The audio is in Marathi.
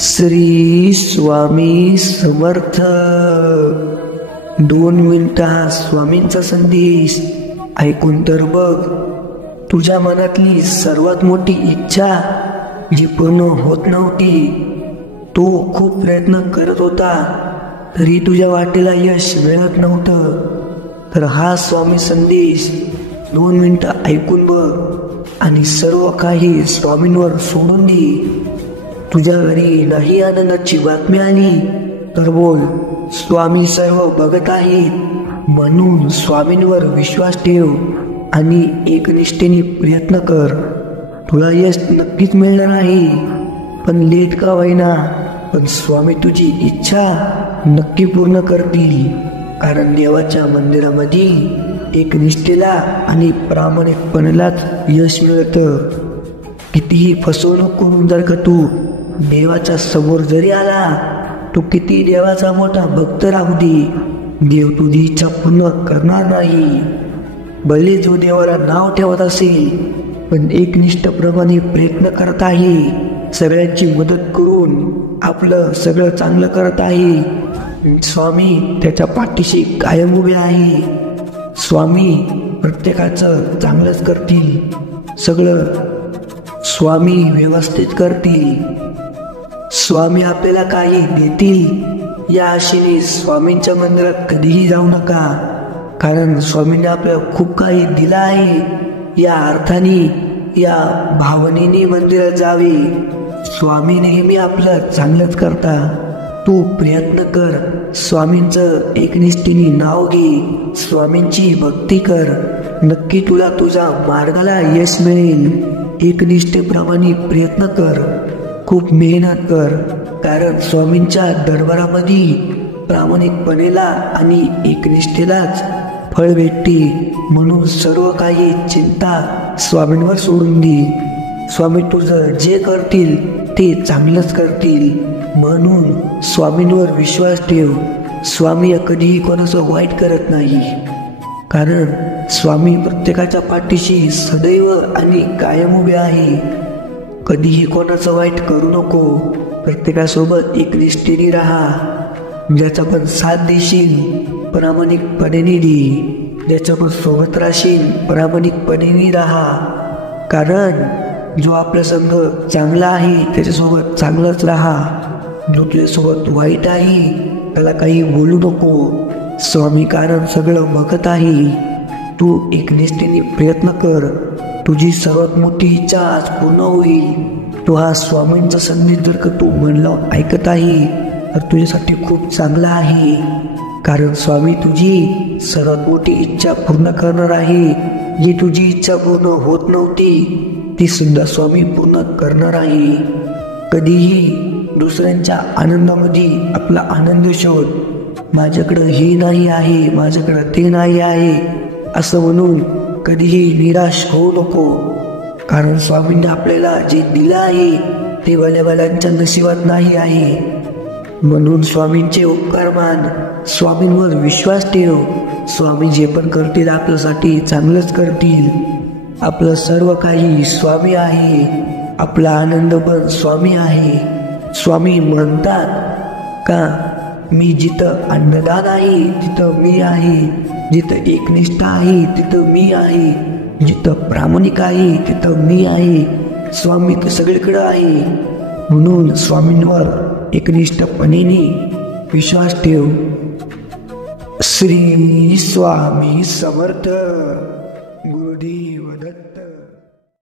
श्री स्वामी समर्थ। 2 मिनिटात स्वामींचा संदेश ऐकून तर बघ। तुझ्या मनातली सर्वात मोठी इच्छा जी पूर्ण होत नव्हती, तो खूप प्रयत्न करत होता तरी तुझ्या वाटेला यश मिळत नव्हतं, तर हा स्वामी संदेश 2 मिनिटं ऐकून बघ आणि सर्व काही स्वामींवर सोडून दे। तुझ्या घरी नाही आनंदाची बातमी आली तर बोल, स्वामी सर्व बघत आहेत, म्हणून स्वामींवर विश्वास ठेव आणि एकनिष्ठेने प्रयत्न कर। तुला यश नक्कीच मिळणार आहे, पण लेट का होईना, पण स्वामी तुझी इच्छा नक्की पूर्ण करतील। कारण देवाच्या मंदिरामध्ये एकनिष्ठेला आणि प्रामाणिकपणालाच यश मिळतं। कितीही फसवणूक करून जर का तू देवाच्या समोर जरी आला, तू किती देवाचा मोठा भक्त राहू दे, देव तुझी इच्छा पूर्ण करणार नाही। भले जो देवाला नाव ठेवत असेल, पण एकनिष्ठप्रमाणे प्रयत्न करत आहे, सगळ्यांची मदत करून आपलं सगळं चांगलं करत आहे, स्वामी त्याच्या पाठीशी कायम उभे आहे। स्वामी प्रत्येकाचं चांगलंच करतील, सगळं स्वामी व्यवस्थित करतील। स्वामी आपल्याला काही देतील या आशेने स्वामींच्या मंदिरात कधीही जाऊ नका, कारण स्वामींनी आपल्याला खूप काही दिलं आहे। या अर्थाने, या भावनेने मंदिरात जावे। स्वामी नेहमी आपलं चांगलंच करता। तू प्रयत्न कर, स्वामींचं एकनिष्ठेने नाव घे, स्वामींची भक्ती कर, नक्की तुला तुझ्या मार्गाला यश मिळेल। एकनिष्ठेप्रमाणे प्रयत्न कर, खूप मेहनत कर, कारण स्वामींच्या दरबारामध्ये प्रामाणिकपणेला आणि एकनिष्ठेलाच फळ भेटते। म्हणून सर्व काही चिंता स्वामींवर सोडून दे। स्वामी तुझं जे करतील ते चांगलंच करतील, म्हणून स्वामींवर विश्वास ठेव। स्वामी कधीही कोणाचं वाईट करत नाही, कारण स्वामी प्रत्येकाच्या पाठीशी सदैव आणि कायम उभे आहे। कधीही कोणाचं वाईट करू नको, प्रत्येकासोबत एकनिष्ठेने राहा। ज्याचा पण साथ देशील प्रामाणिकपणे दे, ज्याच्या पण सोबत राहशील प्रामाणिकपणे राहा, कारण जो आपल्या संग चांगला आहे त्याच्यासोबत चांगलंच राहा, जो तुझ्यासोबत वाईट आहे त्याला काही बोलू नको। स्वामी कारण सगळं बघत आहे। तू एकनिष्ठेने प्रयत्न कर, तुझी सर्वात मोठी इच्छा आज पूर्ण होईल। तू हा स्वामींचा संदेश जर का तू मन लावून ऐकत आहे तर तुझ्यासाठी खूप चांगला आहे, कारण स्वामी तुझी सर्वात मोठी इच्छा पूर्ण करणार आहे। जी तुझी इच्छा पूर्ण होत नव्हती ती सुद्धा स्वामी पूर्ण करणार आहे। कधीही दुसऱ्यांच्या आनंदामध्ये आपला आनंद शोध, माझ्याकडं हे नाही आहे, माझ्याकडं ते नाही आहे असं म्हणून कधीही निराश होऊ नको, कारण स्वामींनी आपल्याला जे दिलं आहे ते भल्याभल्यांच्या नशिबात नाही आहे। म्हणून स्वामींचे उपकार मान, स्वामींवर विश्वास ठेव। स्वामी जे पण करतील आपल्यासाठी चांगलंच करतील। आपलं सर्व काही स्वामी आहे, आपला आनंद पण स्वामी आहे। स्वामी म्हणतात का, मी जिथं अन्नदान आहे तिथं मी आहे, जिथं एकनिष्ठा आहे तिथं मी आहे, जिथं प्रामाणिक आहे तिथं मी आहे। स्वामी तर सगळीकडे आहे, म्हणून स्वामींवर एकनिष्ठपणे विश्वास ठेव। श्री स्वामी समर्थ। गुरुदेव दत्त।